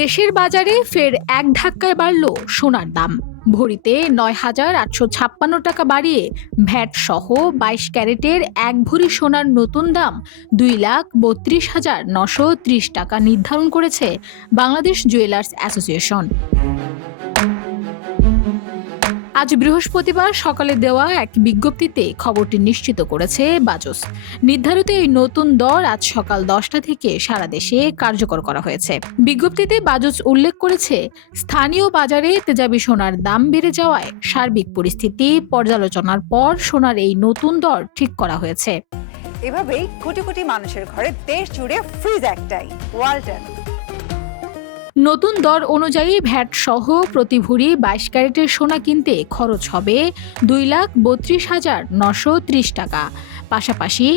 দেশের বাজারে ফের এক ধাক্কায় বাড়ল সোনার দাম। ভরিতে ৯,৮৫৬ টাকা বাড়িয়ে ভ্যাট সহ ২২ ক্যারেটের এক ভরি সোনার নতুন দাম ২,৩২,৯৩০ টাকা নির্ধারণ করেছে বাংলাদেশ জুয়েলার্স অ্যাসোসিয়েশন। আজ বৃহস্পতিবার সকালে দেওয়া এক বিজ্ঞপ্তিতে খবরটি নিশ্চিত করেছে বাজস। নির্ধারিত এই নতুন দর আজ সকাল ১০টা থেকে সারা দেশে কার্যকর করা হয়েছে। বিজ্ঞপ্তিতে বাজস উল্লেখ করেছে, স্থানীয় বাজারে তেজাবি সোনার দাম বেড়ে যাওয়ায় সার্বিক পরিস্থিতি পর্যালোচনার পর সোনার এই নতুন দর ঠিক করা হয়েছে। এভাবেই কোটি কোটি মানুষের ঘরে দেশ জুড়ে ফ্রিজ একটাই, ওয়ালটন। নতুন দর অনুযায়ী ভ্যাট সহ প্রতি ভরি ২২ ক্যারেটের সোনা কিনতে খরচ হবে ২,৩২,৯৩০ টাকা। পাশাপাশি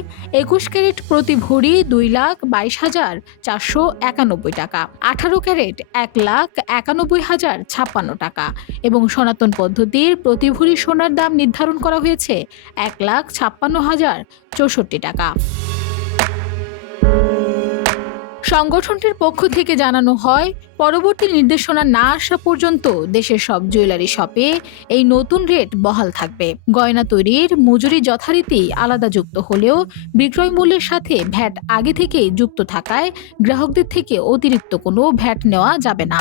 ২১ ক্যারেট প্রতি ভরি ২,২২,৪৯১ টাকা, ১৮ ক্যারেট ১,৯১,০৫৬ টাকা এবং সনাতন পদ্ধতির প্রতি ভরি সোনার দাম নির্ধারণ করা হয়েছে ১,৫৬,০৬৪ টাকা। সংগঠনটির পক্ষ থেকে জানানো হয়, পরবর্তী নির্দেশনা না আসা পর্যন্ত দেশের সব জুয়েলারি শপে এই নতুন রেট বহাল থাকবে। গয়না তৈরির মজুরি যথারীতি আলাদা যুক্ত হলেও বিক্রয় মূল্যের সাথে ভ্যাট আগে থেকেই যুক্ত থাকায় গ্রাহকদের থেকে অতিরিক্ত কোনো ভ্যাট নেওয়া যাবে না।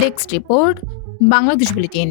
Desk report, Bangladesh bulletin.